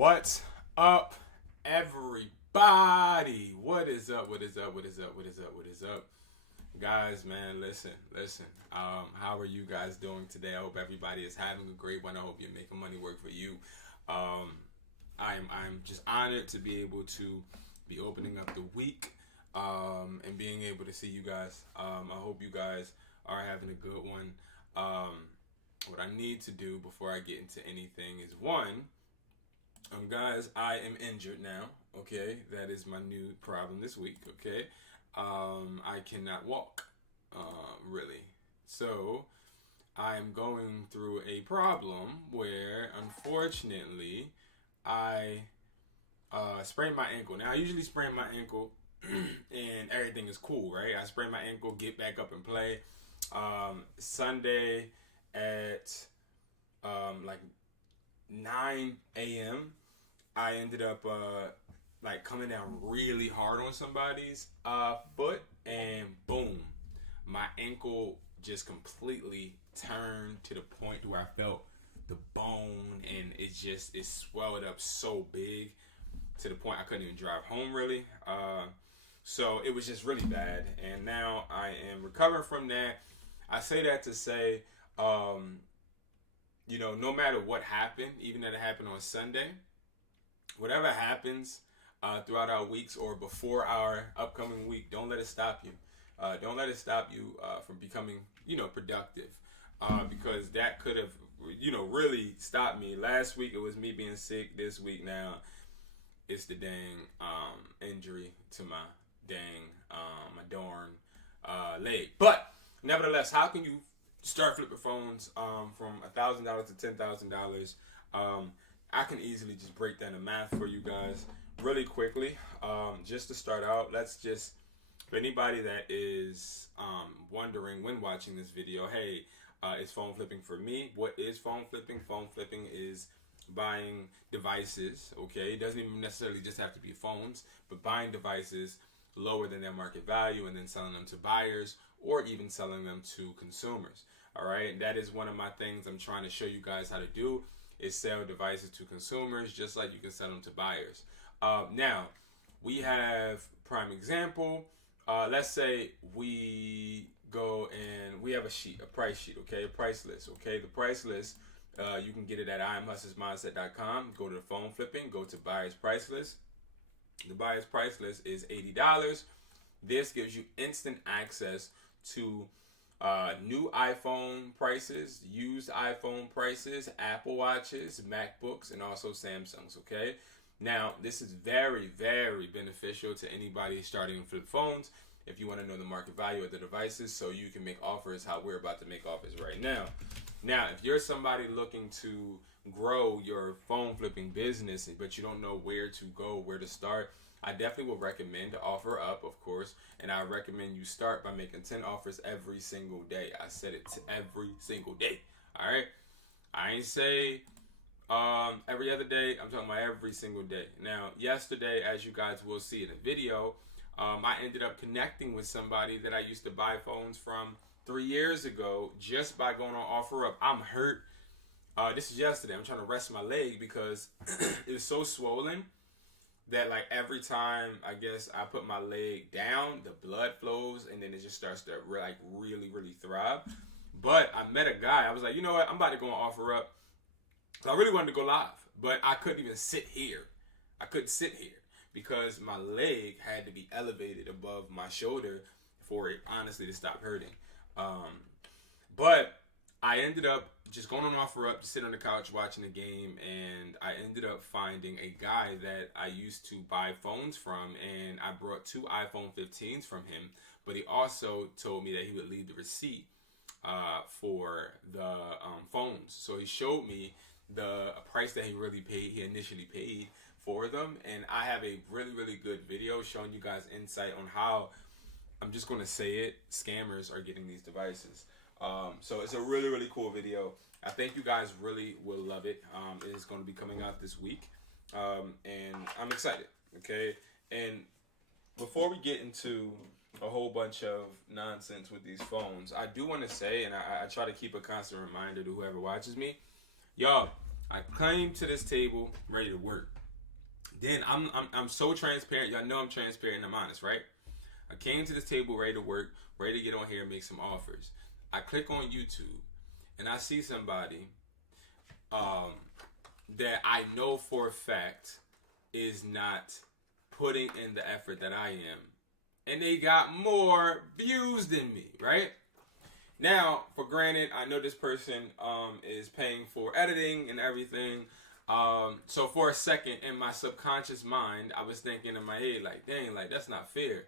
What's up, everybody? What is up? What is up? What is up? What is up? What is up? Guys, man, listen. How are you guys doing today? I hope everybody is having a great one. I hope you're making money work for you. I'm just honored to be able to be opening up the week and being able to see you guys. I hope you guys are having a good one. What I need to do before I get into anything is one, guys, I am injured now. Okay, that is my new problem this week. Okay, I cannot walk, really. So I'm going through a problem where, unfortunately, I sprained my ankle. Now I usually sprain my ankle, and everything is cool, right? I sprain my ankle, get back up and play. Sunday at like 9 a.m. I ended up like coming down really hard on somebody's foot, and boom, my ankle just completely turned to the point where I felt the bone, and it swelled up so big to the point I couldn't even drive home really. So it was just really bad, and now I am recovering from that. I say that to say, no matter what happened, even that it happened on Sunday, whatever happens throughout our weeks or before our upcoming week, don't let it stop you. Don't let it stop you from becoming, productive, because that could have, really stopped me. Last week it was me being sick. This week now it's the dang injury to my darn leg. But nevertheless, how can you start flipping phones from $1,000 to $10,000? I can easily just break down the math for you guys really quickly. Just to start out, for anybody that is wondering when watching this video, hey, is phone flipping for me? What is phone flipping? Phone flipping is buying devices, okay? It doesn't even necessarily just have to be phones, but buying devices lower than their market value and then selling them to buyers or even selling them to consumers. All right, and that is one of my things I'm trying to show you guys how to do, is sell devices to consumers just like you can sell them to buyers. Now, we have prime example. Let's say we go and we have a price sheet, okay, a price list, okay. The price list, you can get it at imhustlersmindset.com. Go to the phone flipping, go to buyer's price list. The buyer's price list is $80. This gives you instant access to new iPhone prices, used iPhone prices, Apple Watches, MacBooks, and also Samsungs, okay? Now, this is very, very beneficial to anybody starting to flip phones if you want to know the market value of the devices so you can make offers how we're about to make offers right now. Now, if you're somebody looking to grow your phone flipping business but you don't know where to go, where to start, I definitely would recommend to OfferUp, of course, and I recommend you start by making 10 offers every single day. I said it every single day, all right? I ain't say every other day. I'm talking about every single day. Now, yesterday, as you guys will see in the video, I ended up connecting with somebody that I used to buy phones from 3 years ago just by going on OfferUp. I'm hurt. This is yesterday. I'm trying to rest my leg because it was so swollen that like every time I guess I put my leg down, the blood flows and then it just starts to really throb. But I met a guy. I was like, you know what? I'm about to go on OfferUp. So I really wanted to go live, but I couldn't even sit here. I couldn't sit here because my leg had to be elevated above my shoulder for it honestly to stop hurting. But I ended up just going on OfferUp to sit on the couch watching the game, and I ended up finding a guy that I used to buy phones from, and I brought 2 iPhone 15s from him, but he also told me that he would leave the receipt for the phones. So he showed me the price that he initially paid for them, and I have a really good video showing you guys insight on how, I'm just going to say it, scammers are getting these devices. So it's a really cool video. I think you guys really will love it. It is going to be coming out this week, and I'm excited, okay? And before we get into a whole bunch of nonsense with these phones, I do want to say, and I try to keep a constant reminder to whoever watches me, y'all, I came to this table ready to work. Then I'm so transparent. Y'all know I'm transparent and I'm honest, right? I came to this table ready to work, ready to get on here and make some offers. I click on YouTube and I see somebody that I know for a fact is not putting in the effort that I am. And they got more views than me, right? Now, for granted, I know this person is paying for editing and everything. So for a second, in my subconscious mind, I was thinking in my head, like, dang, like, that's not fair.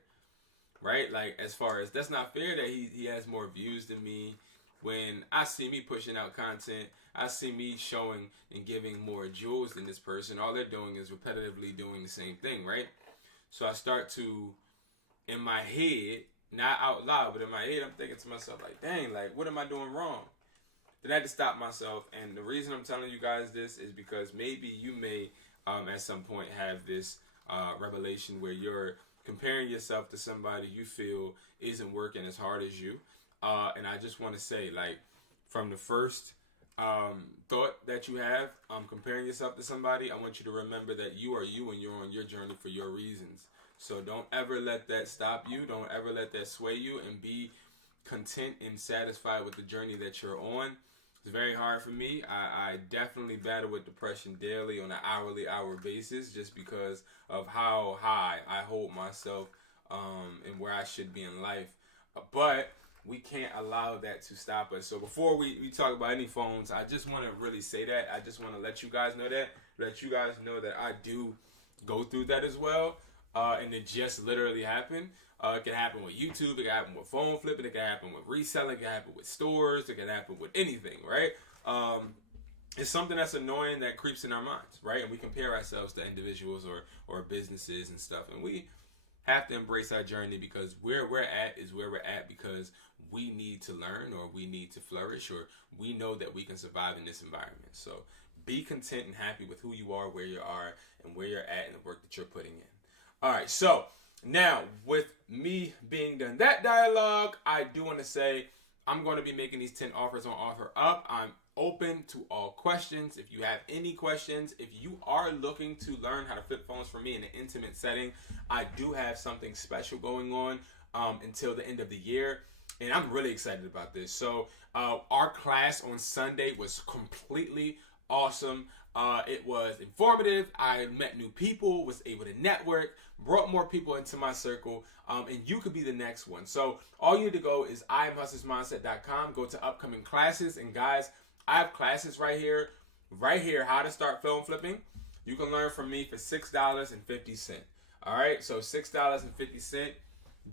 Right? Like, as far as, that's not fair that he has more views than me. When I see me pushing out content, I see me showing and giving more jewels than this person. All they're doing is repetitively doing the same thing, right? So I start to, in my head, not out loud, but in my head, I'm thinking to myself, like, dang, like, what am I doing wrong? Then I had to stop myself. And the reason I'm telling you guys this is because maybe you may, at some point, have this revelation where you're comparing yourself to somebody you feel isn't working as hard as you. And I just want to say, like, from the first thought that you have comparing yourself to somebody, I want you to remember that you are you and you're on your journey for your reasons. So don't ever let that stop you. Don't ever let that sway you, and be content and satisfied with the journey that you're on. It's very hard for me. I definitely battle with depression daily on an hour basis, just because of how high I hold myself and where I should be in life. But we can't allow that to stop us. So before we talk about any phones, I just want to really say that. I just want to let you guys know that. Let you guys know that I do go through that as well. And it just literally happened. It can happen with YouTube. It can happen with phone flipping. It can happen with reselling. It can happen with stores. It can happen with anything, right? It's something that's annoying that creeps in our minds, right? And we compare ourselves to individuals or businesses and stuff. And we have to embrace our journey, because where we're at is where we're at because we need to learn, or we need to flourish, or we know that we can survive in this environment. So be content and happy with who you are, where you are, and where you're at, and the work that you're putting in. All right, so now with me being done that dialogue, I do want to say I'm going to be making these 10 offers on OfferUp. I'm open to all questions. If you have any questions, if you are looking to learn how to flip phones for me in an intimate setting, I do have something special going on until the end of the year. And I'm really excited about this. So our class on Sunday was completely awesome. It was informative. I met new people, was able to network, brought more people into my circle, and you could be the next one. So all you need to go is IamHustlersMindset.com, go to upcoming classes, and guys, I have classes right here, how to start phone flipping. You can learn from me for $6.50. All right, so $6.50.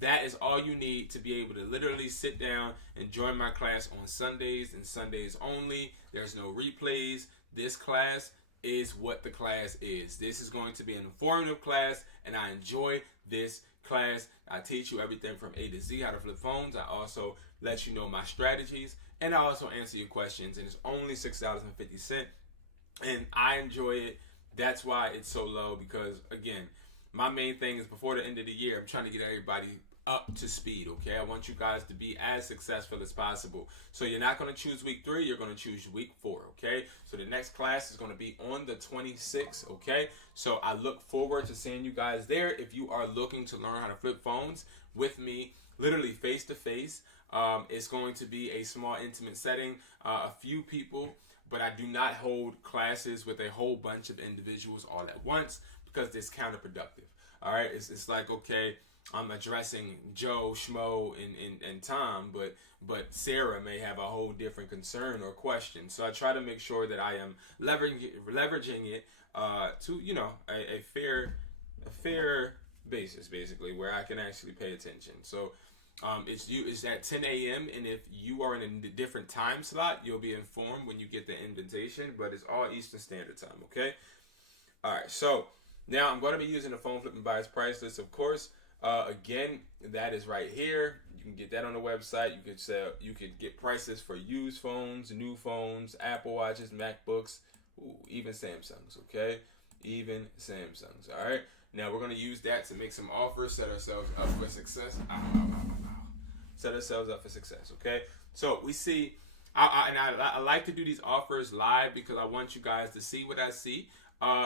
That is all you need to be able to literally sit down and join my class on Sundays and Sundays only. There's no replays. This class is what the class is. This is going to be an informative class, and I enjoy this class. I teach you everything from A to Z, how to flip phones. I also let you know my strategies, and I also answer your questions, and it's only $6.50, and I enjoy it. That's why it's so low, because, again, my main thing is before the end of the year, I'm trying to get everybody up to speed, okay? I want you guys to be as successful as possible. So you're not going to choose week 3, you're going to choose week 4, okay? So the next class is going to be on the 26th, okay? So I look forward to seeing you guys there. If you are looking to learn how to flip phones with me, literally face to face, it's going to be a small intimate setting, a few people, but I do not hold classes with a whole bunch of individuals all at once, because it's counterproductive. All right, it's like, okay, I'm addressing Joe, Schmo, and Tom, but Sarah may have a whole different concern or question. So I try to make sure that I am leveraging it to, you know, a fair basis, basically, where I can actually pay attention. So it's at 10 a.m. and if you are in a different time slot, you'll be informed when you get the invitation. But it's all Eastern Standard Time. Okay. All right. So now I'm going to be using the phone flipping buyer's price list, of course. Again, that is right here. You can get that on the website. You could get prices for used phones, new phones, Apple Watches, MacBooks, even Samsungs, okay? Even Samsungs, all right? Now, we're going to use that to make some offers, set ourselves up for success. Set ourselves up for success, okay? So, we see I like to do these offers live because I want you guys to see what I see.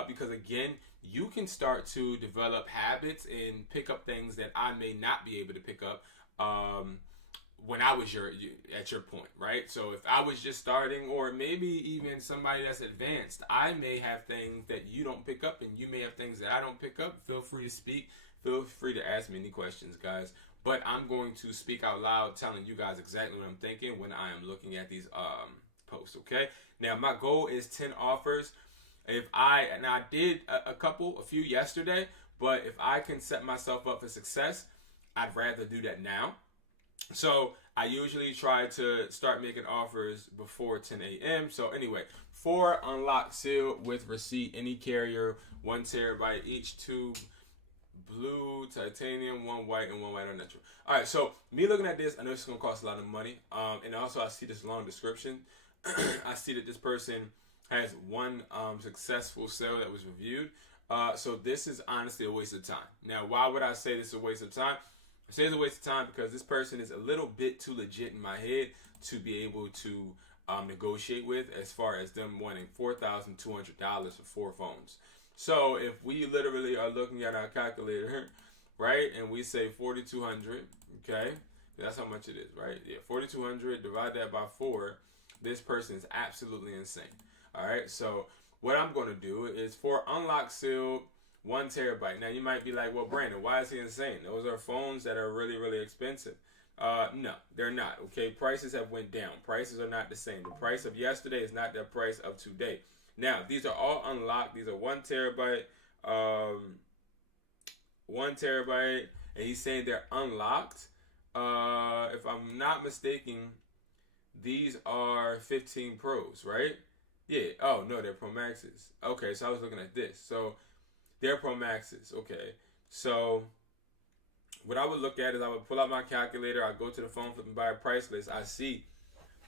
Because again, you can start to develop habits and pick up things that I may not be able to pick up when I was at your point, right? So if I was just starting, or maybe even somebody that's advanced, I may have things that you don't pick up, and you may have things that I don't pick up. Feel free to speak. Feel free to ask me any questions, guys. But I'm going to speak out loud, telling you guys exactly what I'm thinking when I am looking at these posts. Okay. Now my goal is 10 offers. I did a few yesterday, but if I can set myself up for success, I'd rather do that now. So I usually try to start making offers before 10 a.m. So anyway, 4 unlocked sealed with receipt, any carrier, 1 terabyte each, 2 blue, titanium, 1 white, and 1 white or natural. All right, so me looking at this, I know it's going to cost a lot of money. And also I see this long description. I see that this person has 1 successful sale that was reviewed. So this is honestly a waste of time. Now, why would I say this is a waste of time? I say it's a waste of time because this person is a little bit too legit in my head to be able to negotiate with, as far as them wanting $4,200 for 4 phones. So if we literally are looking at our calculator, right, and we say 4,200, okay, that's how much it is, right? Yeah, 4,200, divide that by 4. This person is absolutely insane. All right, so what I'm going to do is for unlocked sealed 1 terabyte. Now you might be like, well, Brandon, why is he insane? Those are phones that are really, really expensive. No, they're not. Okay, prices have went down. Prices are not the same. The price of yesterday is not the price of today. Now these are all unlocked. These are 1 terabyte, 1 terabyte, and he's saying they're unlocked. If I'm not mistaken, these are 15 Pros, right? Yeah. Oh no, they're Pro Maxes. Okay, so I was looking at this. So they're Pro Maxes. Okay. So what I would look at is I would pull out my calculator. I go to the phone flip and buy a price list. I see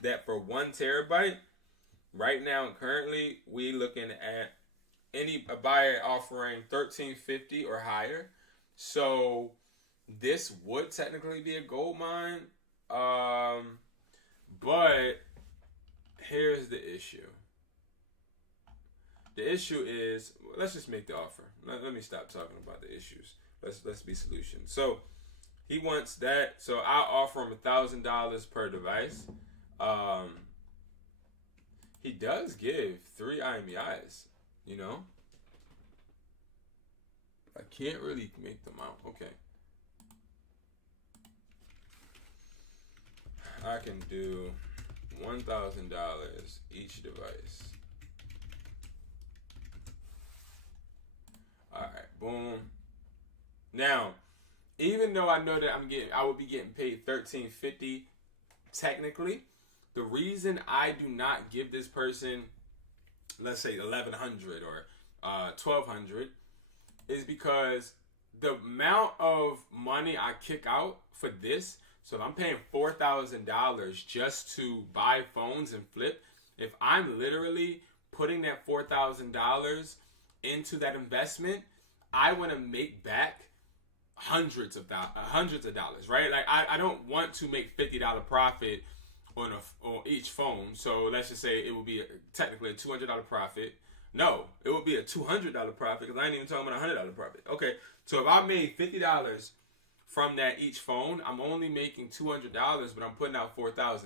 that for 1 terabyte, right now currently we looking at a buyer offering $1,350 or higher. So this would technically be a gold mine. But here's the issue. The issue is, let's just make the offer. Let me stop talking about the issues. Let's be solutions. So he wants that. So I'll offer him $1,000 per device. He does give 3 IMEIs, you know. I can't really make them out. Okay. I can do $1,000 each device. Alright, boom. Now, even though I know that I would be getting paid $1,350 technically, the reason I do not give this person, let's say $1,100 or $1,200, is because the amount of money I kick out for this. So if I'm paying $4,000 just to buy phones and flip, if I'm literally putting that $4,000 into that investment, I want to make back hundreds of dollars, right? Like I don't want to make $50 profit on each phone. So let's just say it would be technically a $200 profit. No, it would be a $200 profit because I ain't even talking about a $100 profit. Okay, so if I made $50 from that each phone, I'm only making $200, but I'm putting out $4,000.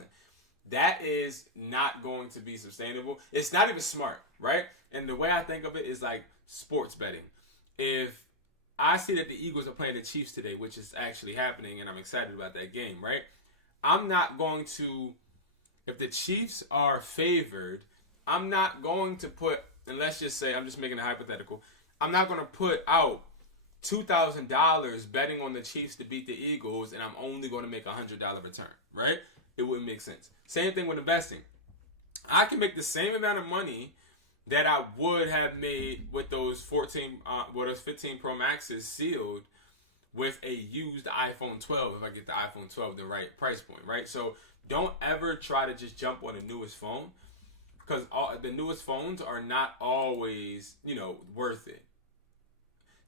That is not going to be sustainable. It's not even smart, right? And the way I think of it is like sports betting. If I see that the Eagles are playing the Chiefs today, which is actually happening, and I'm excited about that game, right? I'm not going to, if the Chiefs are favored, I'm not going to put, and let's just say, I'm just making a hypothetical, I'm not going to put out $2,000 betting on the Chiefs to beat the Eagles, and I'm only going to make a $100 return, right? It wouldn't make sense. Same thing with investing. I can make the same amount of money that I would have made with those 15 Pro Maxes sealed with a used iPhone 12 if I get the iPhone 12 the right price point, right? So don't ever try to just jump on the newest phone because the newest phones are not always, worth it.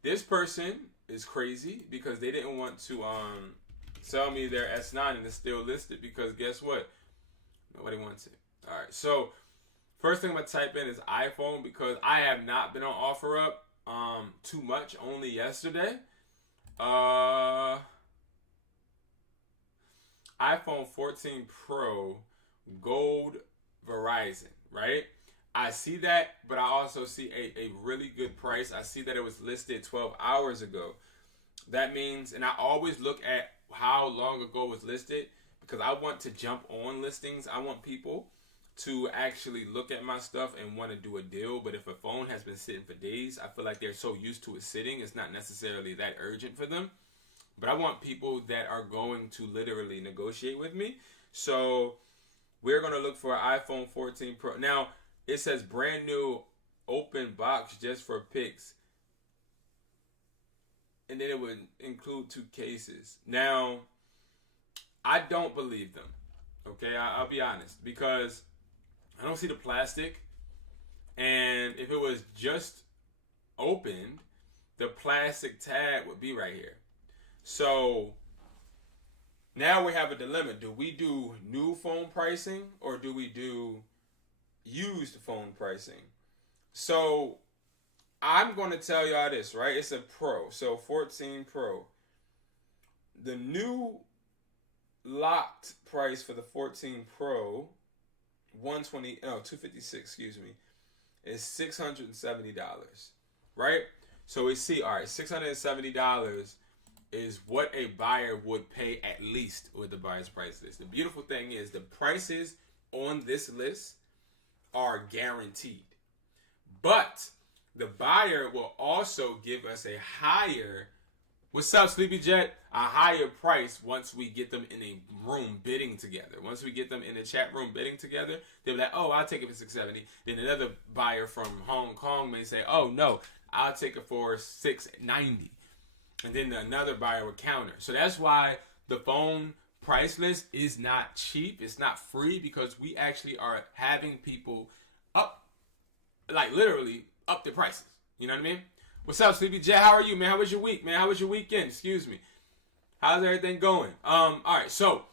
This person is crazy because they didn't want to sell me their S9 and it's still listed because guess what? Nobody wants it. All right, so first thing I'm gonna type in is iPhone because I have not been on OfferUp too much. Only yesterday. iPhone 14 Pro, Gold, Verizon. Right. I see that, but I also see a really good price. I see that it was listed 12 hours ago. That means, and I always look at how long ago it was listed because I want to jump on listings. I want people to actually look at my stuff and want to do a deal. But if a phone has been sitting for days, I feel like they're so used to it sitting, it's not necessarily that urgent for them. But I want people that are going to literally negotiate with me. So we're going to look for an iPhone 14 Pro. Now, it says brand new open box just for pics. And then it would include 2 cases. Now, I don't believe them. Okay, I'll be honest. Because I don't see the plastic. And if it was just opened, the plastic tag would be right here. So now we have a dilemma. Do we do new phone pricing or do we do used phone pricing? So I'm going to tell y'all this, right? It's a Pro, so 14 Pro. The new locked price for the 14 Pro, 256, excuse me, is $670, right? So we see, all right, $670 is what a buyer would pay at least with the buyer's price list. The beautiful thing is the prices on this list are guaranteed. But the buyer will also give us a higher, what's up, Sleepy Jet? A higher price once we get them in a room bidding together. Once we get them in a chat room bidding together, they'll be like, oh, I'll take it for 670. Then another buyer from Hong Kong may say, oh, no, I'll take it for 690. And then another buyer would counter. So that's why the phone price list is not cheap. It's not free because we actually are having people up, like literally up the prices. You know what I mean? What's up, Sleepy Jet? How are you, man? How was your week, man? How was your weekend? Excuse me. How's everything going? All right, so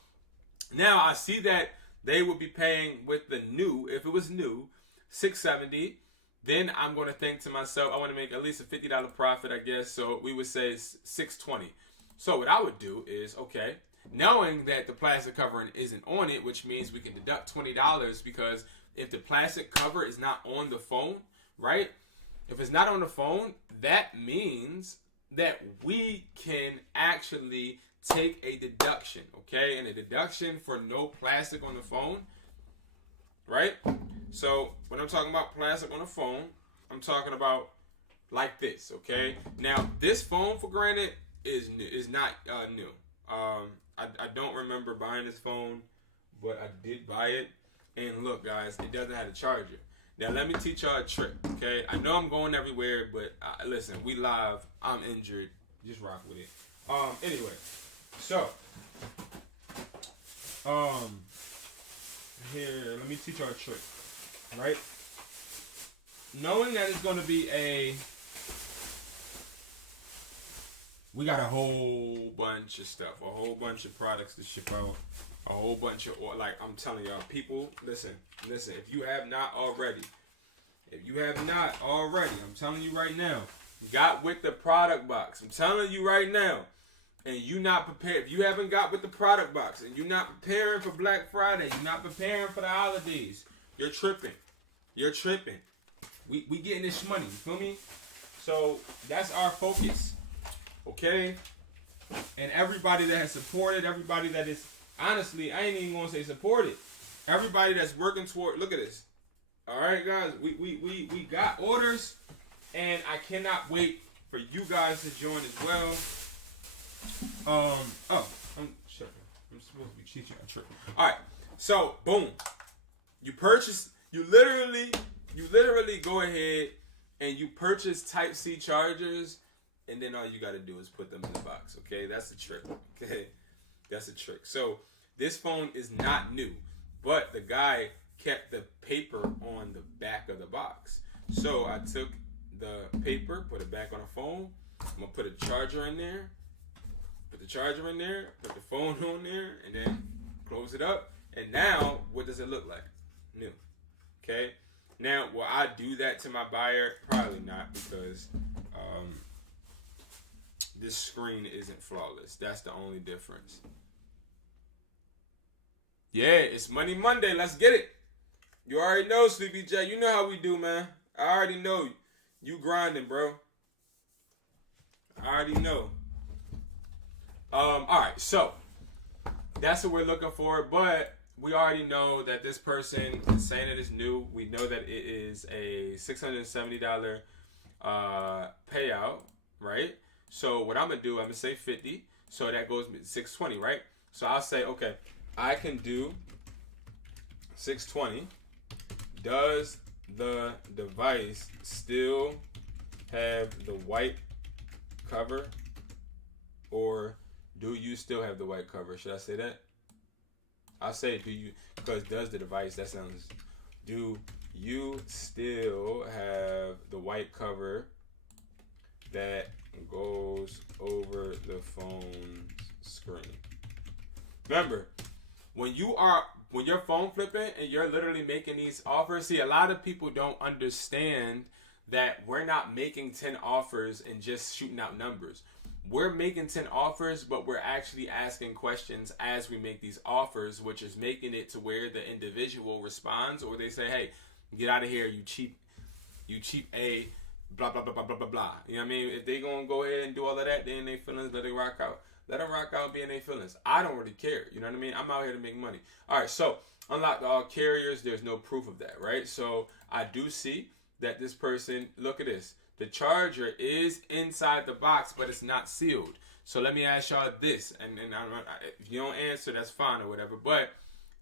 now I see that they would be paying with the new, if it was new, $670. Then I'm going to think to myself, I want to make at least a $50 profit, I guess. So we would say $620. So what I would do is, okay, knowing that the plastic covering isn't on it, which means we can deduct $20 because if the plastic cover is not on the phone, right? If it's not on the phone, that means that we can actually take a deduction, okay? And a deduction for no plastic on the phone, right? So when I'm talking about plastic on the phone, I'm talking about like this, okay? Now, this phone, for granted, is not new. I don't remember buying this phone, but I did buy it. And look, guys, it doesn't have a charger. Now, let me teach y'all a trick, okay? I know I'm going everywhere, but listen, we live. I'm injured. Just rock with it. Anyway, so, here, let me teach y'all a trick, right? Knowing that it's going to be we got a whole bunch of stuff, a whole bunch of products to ship out, a whole bunch of, like, I'm telling y'all, people, listen, if you have not already, I'm telling you right now, got with the product box. I'm telling you right now, and you not prepared. If you haven't got with the product box and you're not preparing for Black Friday, you're not preparing for the holidays, you're tripping. We getting this money, you feel me? So that's our focus, okay? And everybody that has supported, everybody that is, honestly, I ain't even gonna say supported. Everybody that's working toward, look at this. All right, guys, we got orders, and I cannot wait for you guys to join as well. I'm tripping. I'm supposed to be teaching. I'm tripping. All right, so boom, you literally go ahead and you purchase Type-C chargers, and then all you got to do is put them in the box. Okay, that's the trick. Okay, that's a trick. So this phone is not new, but the guy kept the paper on the back of the box. So I took the paper, put it back on the phone. I'm gonna put a charger in there, put the phone on there, and then close it up. And now, what does it look like? new. Okay. Now, will I do that to my buyer? Probably not, because this screen isn't flawless. That's the only difference. Yeah, it's Money Monday. Let's get it. You already know, Sleepy J. You know how we do, man. I already know. You grinding, bro. I already know. Alright, so that's what we're looking for, but we already know that this person is saying that it's new. We know that it is a $670 payout, right? So what I'm gonna do, I'm gonna say 50, so that goes $620, right? So I'll say, okay, I can do $620. Does the device still have the white cover, or do you still have the white cover? Should I say that? I'll say do you, because does the device, that sounds, do you still have the white cover that goes over the phone screen? Remember, when you're phone flipping and you're literally making these offers, see, a lot of people don't understand that we're not making 10 offers and just shooting out numbers. We're making 10 offers, but we're actually asking questions as we make these offers, which is making it to where the individual responds, or they say, hey, get out of here, you cheap A, blah, blah, blah, blah, blah, blah, blah. You know what I mean? If they gonna go ahead and do all of that, then they feelings, let it rock out. Let them rock out and be in their feelings. I don't really care. You know what I mean? I'm out here to make money. All right, so unlock all carriers. There's no proof of that, right? So I do see that this person, look at this. The charger is inside the box, but it's not sealed. So let me ask y'all this, and if you don't answer, that's fine or whatever, but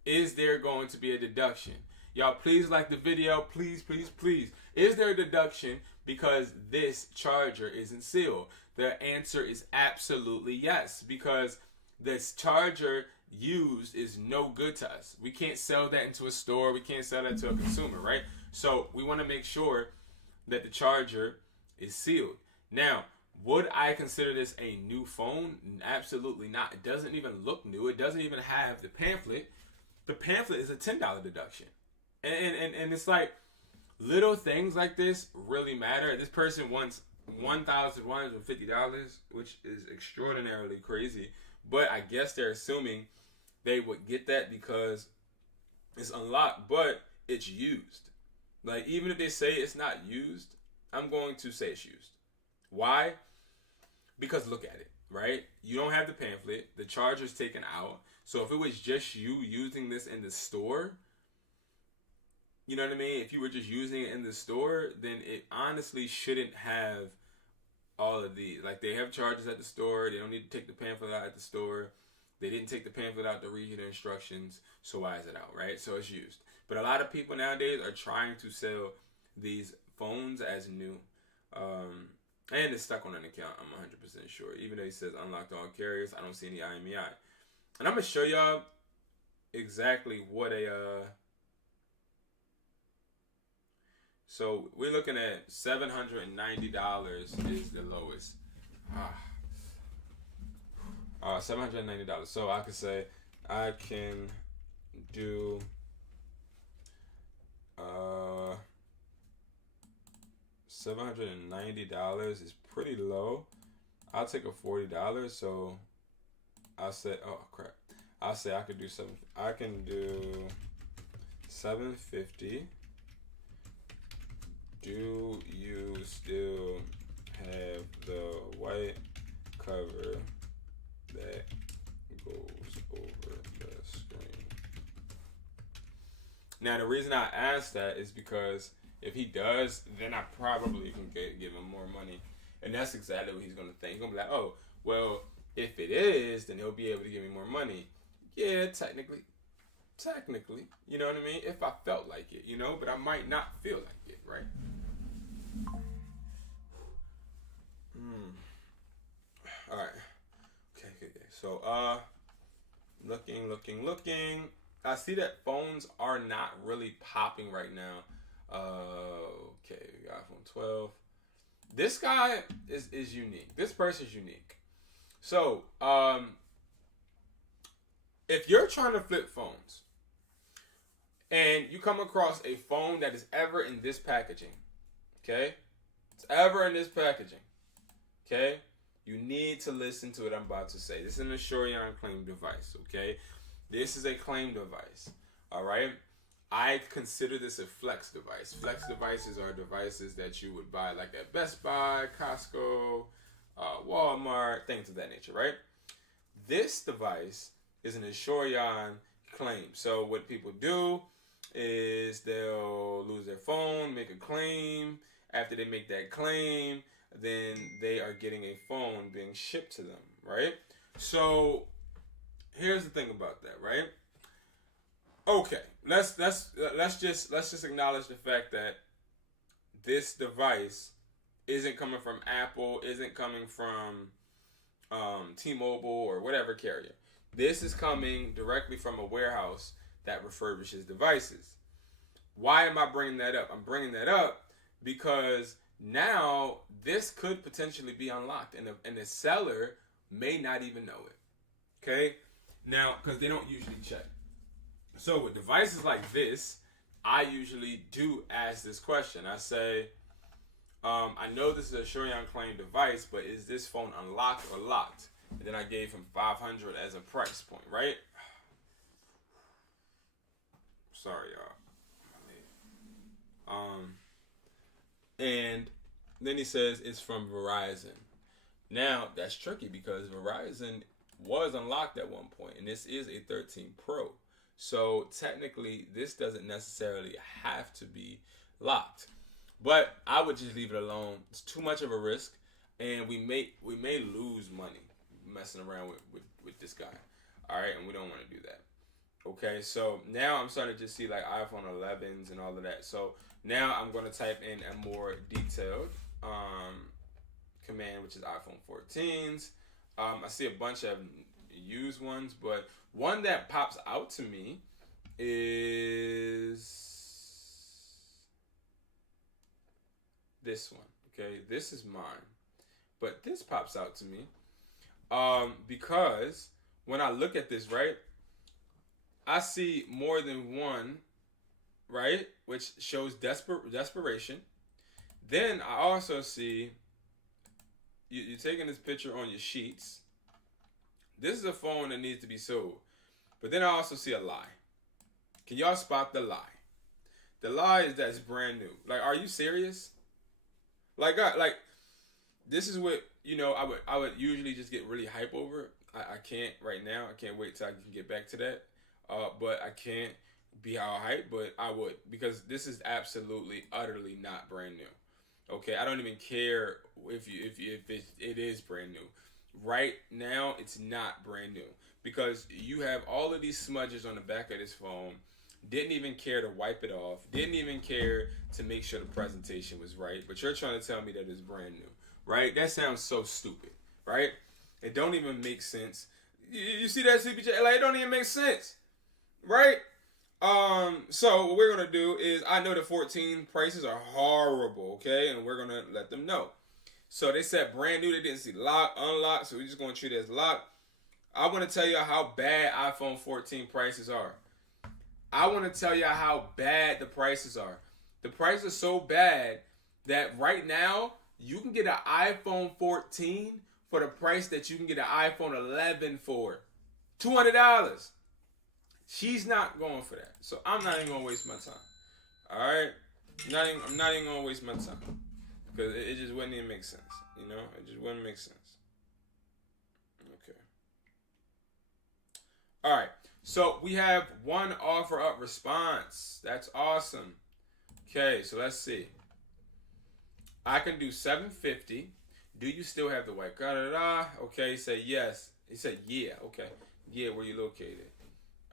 is there going to be a deduction? Y'all, please like the video. Please, please, please. Is there a deduction because this charger isn't sealed? The answer is absolutely yes, because this charger used is no good to us. We can't sell that into a store. We can't sell that to a consumer, right? So we want to make sure that the charger is sealed. Now, would I consider this a new phone? Absolutely not. It doesn't even look new. It doesn't even have the pamphlet. The pamphlet is a $10 deduction. And it's like little things like this really matter. This person wants $1,150, which is extraordinarily crazy. But I guess they're assuming they would get that because it's unlocked, but it's used. Like, even if they say it's not used, I'm going to say it's used. Why? Because look at it, right? You don't have the pamphlet. The charger's taken out. So if it was just you using this in the store, you know what I mean? If you were just using it in the store, then it honestly shouldn't have all of these. Like, they have chargers at the store. They don't need to take the pamphlet out at the store. They didn't take the pamphlet out to read you the instructions. So why is it out, right? So it's used. But a lot of people nowadays are trying to sell these phones as new. And it's stuck on an account, I'm 100% sure. Even though he says unlocked all carriers, I don't see any IMEI. And I'm going to show y'all exactly what a... So we're looking at $790 is the lowest. $790. So I could say I can do $790 is pretty low. I'll take a $40. So I'll say, oh crap. I'll say I could do I can do $750. Do you still have the white cover that goes over the screen? Now, the reason I asked that is because if he does, then I probably can give him more money. And that's exactly what he's going to think. He's going to be like, oh, well, if it is, then he'll be able to give me more money. Yeah, technically, you know what I mean? If I felt like it, you know, but I might not feel like it, right? All right. Okay. So, looking. I see that phones are not really popping right now. Okay, we got iPhone 12. This guy is unique. This person's unique. So, if you're trying to flip phones, and you come across a phone that is ever in this packaging, okay? It's ever in this packaging, okay? You need to listen to what I'm about to say. This is an Asurion claim device, okay? This is a claim device, all right? I consider this a flex device. Flex devices are devices that you would buy like at Best Buy, Costco, Walmart, things of that nature, right? This device is an Asurion claim. So what people do is they'll lose their phone, make a claim. After they make that claim, then they are getting a phone being shipped to them, right? So here's the thing about that, right? Okay, let's just acknowledge the fact that this device isn't coming from Apple, isn't coming from T-Mobile or whatever carrier. This is coming directly from a warehouse that refurbishes devices. Why am I bringing that up? I'm bringing that up because now this could potentially be unlocked, and the seller may not even know it. Okay? Now, because they don't usually check. So with devices like this, I usually do ask this question. I say, I know this is a Asurion claim device, but is this phone unlocked or locked? And then I gave him $500 as a price point, right? Sorry, y'all. And then he says it's from Verizon. Now, that's tricky because Verizon was unlocked at one point, and this is a 13 Pro. So technically, this doesn't necessarily have to be locked. But I would just leave it alone. It's too much of a risk, and we may lose money messing around with this guy. All right, and we don't want to do that. Okay, so now I'm starting to just see like iPhone 11s and all of that. So now I'm going to type in a more detailed command, which is iPhone 14s. I see a bunch of used ones, but one that pops out to me is this one. Okay, this is mine, but this pops out to me because when I look at this, right, I see more than one, right, which shows desperation. Then I also see you're taking this picture on your sheets. This is a phone that needs to be sold. But then I also see a lie. Can y'all spot the lie? The lie is that it's brand new. Like, are you serious? Like, this is what, I would usually just get really hype over. I can't right now. I can't wait till I can get back to that. But I can't be all hype, but I would, because this is absolutely, utterly not brand new. Okay, I don't even care if it is brand new. Right now, it's not brand new because you have all of these smudges on the back of this phone. Didn't even care to wipe it off. Didn't even care to make sure the presentation was right. But you're trying to tell me that it's brand new, right? That sounds so stupid, right? It don't even make sense. You see that, CPJ? Like, it don't even make sense, right? So what we're gonna do is, I know the 14 prices are horrible, okay, and we're gonna let them know. So they said brand new. They didn't see lock, unlock. So we're just going to treat it as lock. I want to tell you how bad iPhone 14 prices are. I want to tell you how bad the prices are. The prices are so bad that right now you can get an iPhone 14 for the price that you can get an iPhone 11 for. $200. She's not going for that. So I'm not even going to waste my time. All right? I'm not even going to waste my time. Because it just wouldn't even make sense. It just wouldn't make sense. Okay. All right. So we have one offer up response. That's awesome. Okay, so let's see. I can do $750. Do you still have the white? Okay, he said yes. He said yeah. Okay. Yeah, where you located?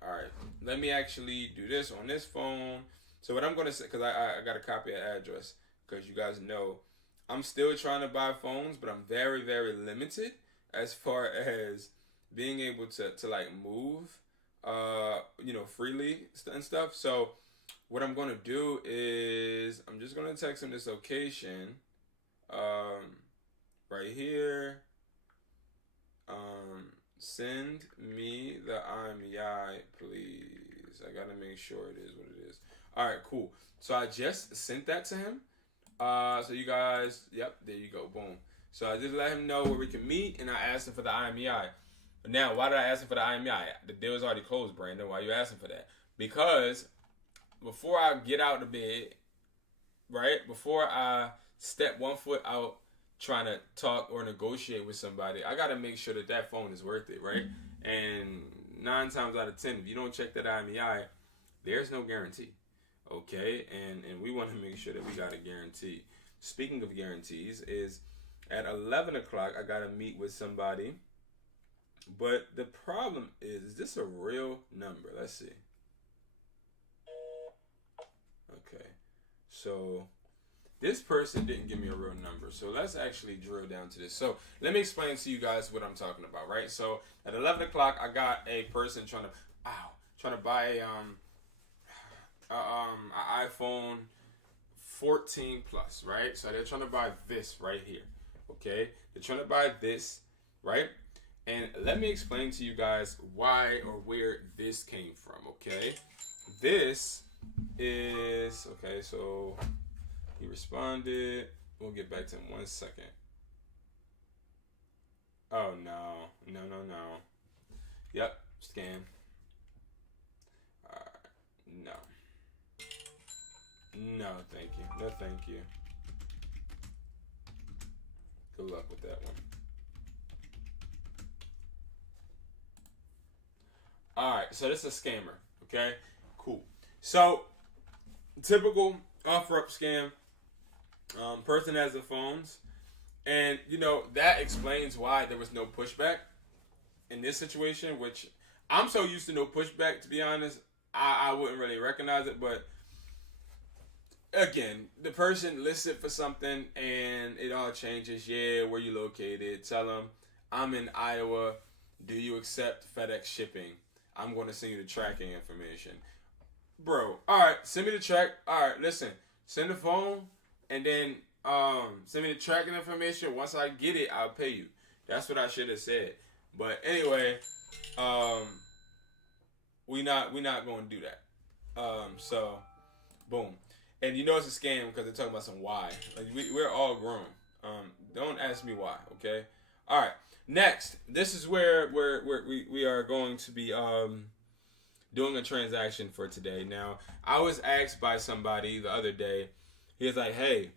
All right. Let me actually do this on this phone. So what I'm going to say, because I got a copy of the address, because you guys know, I'm still trying to buy phones, but I'm very, very limited as far as being able to like move, freely and stuff. So what I'm going to do is I'm just going to text him this location right here. Send me the IMEI, please. is. I gotta make sure it is what it is. All right, cool. So I just sent that to him. So you guys, yep, there you go, boom. So I just let him know where we can meet, and I asked him for the IMEI. Now, why did I ask him for the IMEI? The deal was already closed, Brandon. Why are you asking for that? Because before I get out of bed, right, before I step one foot out trying to talk or negotiate with somebody, I got to make sure that that phone is worth it, right? And 9 times out of 10, if you don't check that IMEI, there's no guarantee, okay? And we want to make sure that we got a guarantee. Speaking of guarantees, is at 11 o'clock, I got to meet with somebody. But the problem is this a real number? Let's see. Okay. So this person didn't give me a real number. So let's actually drill down to this. So let me explain to you guys what I'm talking about, right? So at 11 o'clock, I got a person trying to buy an iPhone 14 Plus, right? So they're trying to buy this right here, okay? They're trying to buy this, right? And let me explain to you guys why or where this came from, okay? This is, okay, so he responded. We'll get back to him 1 second. Oh, no. Yep, scan. No. No, thank you. No, thank you. Good luck with that one. Alright, so this is a scammer, okay? Cool. So, typical offer-up scam. Person has the phones. And, you know, that explains why there was no pushback in this situation, which I'm so used to no pushback, to be honest, I wouldn't really recognize it. But, again, the person listed for something and it all changes. Yeah, where you located. Tell them, I'm in Iowa. Do you accept FedEx shipping? I'm going to send you the tracking information. Bro, all right, send me the track. All right, listen, send the phone and then send me the tracking information. Once I get it, I'll pay you. That's what I should have said. But anyway, we not going to do that. So, boom. And you know it's a scam because they're talking about some why. Like we're all grown. Don't ask me why, okay? All right. Next, this is where we are going to be doing a transaction for today. Now, I was asked by somebody the other day. He was like, "Hey,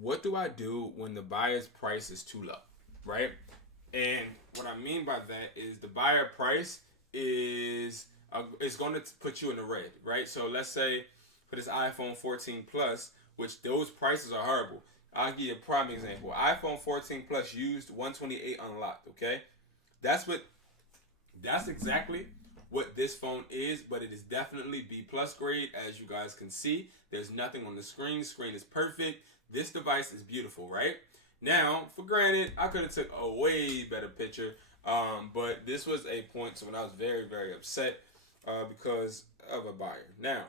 what do I do when the buyer's price is too low?" Right? And what I mean by that is the buyer price is going to put you in the red, right? So let's say for this iPhone 14 Plus, which those prices are horrible. I'll give you a prime example. iPhone 14 Plus used 128 unlocked, okay? That's exactly what this phone is, but it is definitely B+ grade, as you guys can see. There's nothing on the screen. The screen is perfect. This device is beautiful, right? Now, for granted, I could have took a way better picture, but this was a point when I was very, very upset because of a buyer. Now,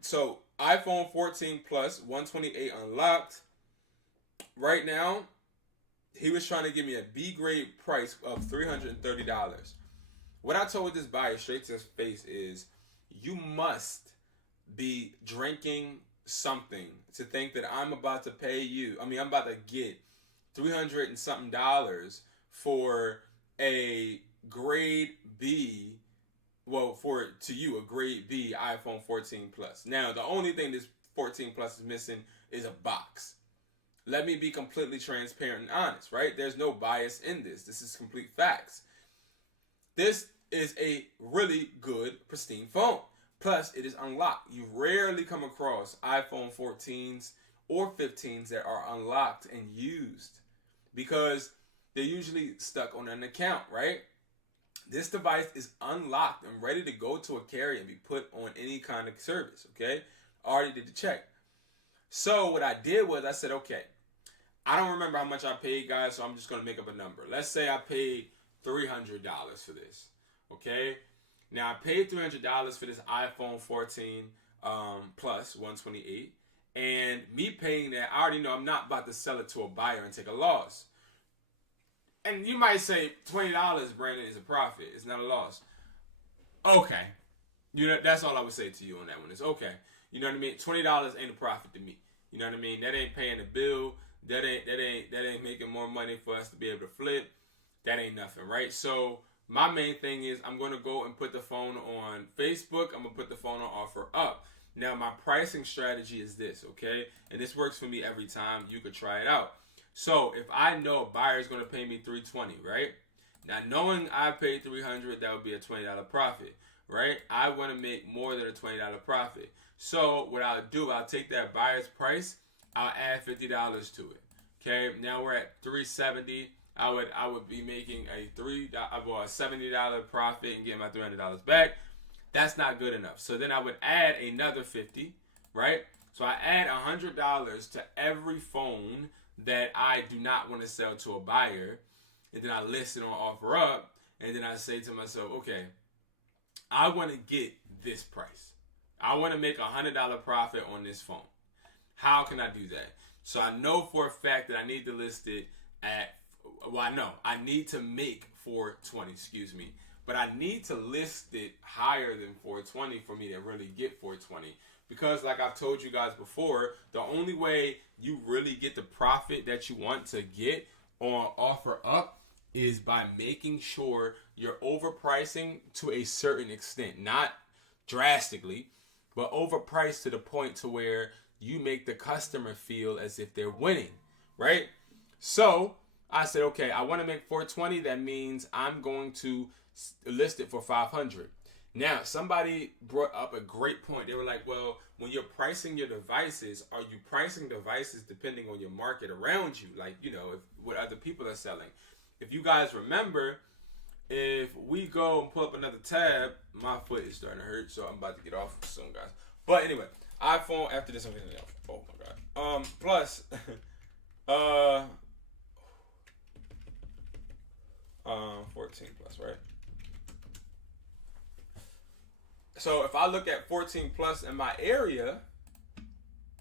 so iPhone 14 Plus, 128 unlocked. Right now, he was trying to give me a B grade price of $330. What I told this buyer straight to his face is, you must be drinking something to think that I'm about to pay you. I'm about to get $300 and something for a grade B. Well, to you, a grade B iPhone 14 Plus. Now, the only thing this 14 Plus is missing is a box. Let me be completely transparent and honest, right? There's no bias in this. This is complete facts. This is a really good, pristine phone. Plus, it is unlocked. You rarely come across iPhone 14s or 15s that are unlocked and used because they're usually stuck on an account, right? This device is unlocked and ready to go to a carrier and be put on any kind of service, okay? Already did the check. So what I did was I said, okay, I don't remember how much I paid, guys, so I'm just going to make up a number. Let's say I paid $300 for this, okay? Now, I paid $300 for this iPhone 14 Plus 128, and me paying that, I already know I'm not about to sell it to a buyer and take a loss. And you might say $20, Brandon, is a profit. It's not a loss. Okay. That's all I would say to you on that one. It's okay. You know what I mean? $20 ain't a profit to me. You know what I mean? That ain't paying the bill. That ain't making more money for us to be able to flip. That ain't nothing, right? So my main thing is I'm gonna go and put the phone on Facebook. I'm gonna put the phone on offer up. Now my pricing strategy is this, okay? And this works for me every time. You could try it out. So if I know a buyer is gonna pay me $320, right? Now knowing I paid $300, that would be a $20 profit, right? I want to make more than a $20 profit. So what I'll do, I'll take that buyer's price, I'll add $50 to it. Okay, now we're at $370. I would be making a $70 profit and get my $300 back. That's not good enough. So then I would add another 50, right? So I add $100 to every phone that I do not want to sell to a buyer, and then I list it on offer up, and then I say to myself, okay, I want to get this price. I want to make $100 profit on this phone. How can I do that? So I know for a fact that I need to list it at, I need to make $420, excuse me. But I need to list it higher than $420 for me to really get $420. Because like I've told you guys before, the only way you really get the profit that you want to get on offer up is by making sure you're overpricing to a certain extent. Not drastically, but overpriced to the point to where you make the customer feel as if they're winning, right? So I said, okay, I want to make $420. That means I'm going to list it for $500. Now, somebody brought up a great point. They were like, well, when you're pricing your devices, are you pricing devices depending on your market around you? Like, what other people are selling. If you guys remember, if we go and pull up another tab, my foot is starting to hurt, so I'm about to get off soon, guys. But anyway, iPhone, after this, I'm getting it off. Oh my God. Plus, 14 plus, right? So if I look at 14 plus in my area,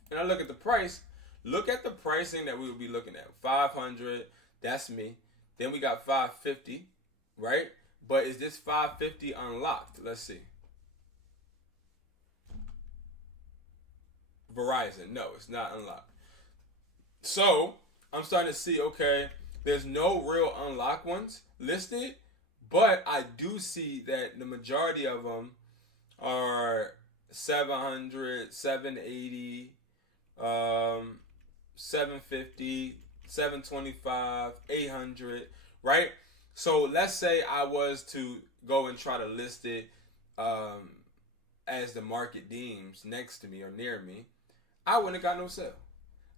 and I look at the price, look at the pricing that we would be looking at. 500, that's me. Then we got 550, right? But is this 550 unlocked? Let's see. Verizon, no, it's not unlocked. So I'm starting to see, okay, there's no real unlocked ones listed, but I do see that the majority of them are 700, 780, 750, 725, 800, right? So let's say I was to go and try to list it as the market deems next to me or near me, I wouldn't have got no sale.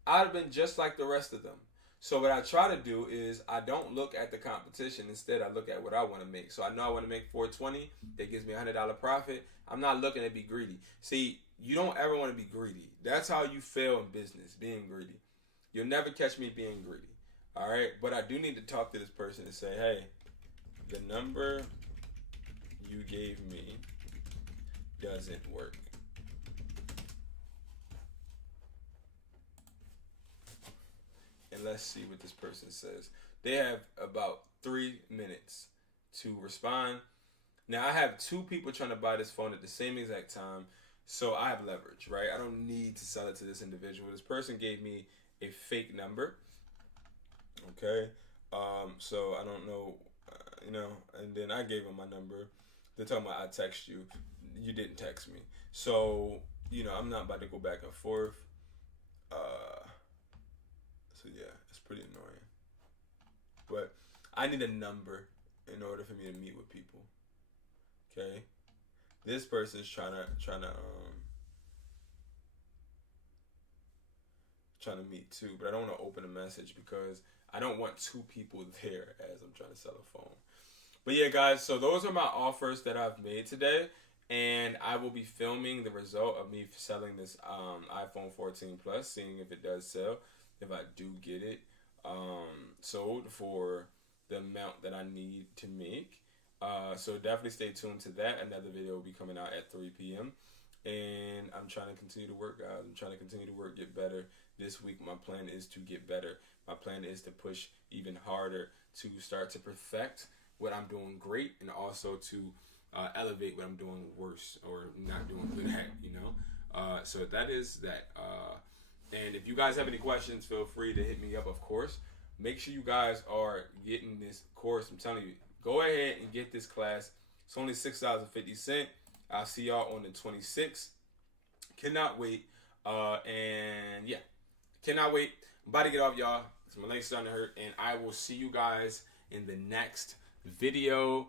I'd have been just like the rest of them. So what I try to do is I don't look at the competition. Instead, I look at what I want to make. So I know I want to make $420. That gives me $100 profit. I'm not looking to be greedy. See, you don't ever want to be greedy. That's how you fail in business, being greedy. You'll never catch me being greedy. All right? But I do need to talk to this person and say, hey, the number you gave me doesn't work. And let's see what this person says. They have about 3 minutes to respond. Now, I have 2 people trying to buy this phone at the same exact time, so I have leverage, right? I don't need to sell it to this individual. This person gave me a fake number, okay? So I don't know, and then I gave them my number. They're talking about I text you. You didn't text me. So, I'm not about to go back and forth. So yeah, it's pretty annoying. But I need a number in order for me to meet with people. Okay? This person's trying to meet too, but I don't want to open a message because I don't want 2 people there as I'm trying to sell a phone. But yeah, guys, so those are my offers that I've made today, and I will be filming the result of me selling this iPhone 14 Plus, seeing if it does sell. If I do get it sold for the amount that I need to make. So definitely stay tuned to that. Another video will be coming out at 3 p.m. And I'm trying to continue to work, guys. I'm trying to continue to work, get better. This week, my plan is to get better. My plan is to push even harder to start to perfect what I'm doing great, and also to elevate what I'm doing worse or not doing good at, you know. So that is that. And if you guys have any questions, feel free to hit me up, of course. Make sure you guys are getting this course. I'm telling you, go ahead and get this class. It's only $6.50. I'll see y'all on the 26th. Cannot wait. And yeah, cannot wait. I'm about to get off, y'all. My leg's starting to hurt. And I will see you guys in the next video.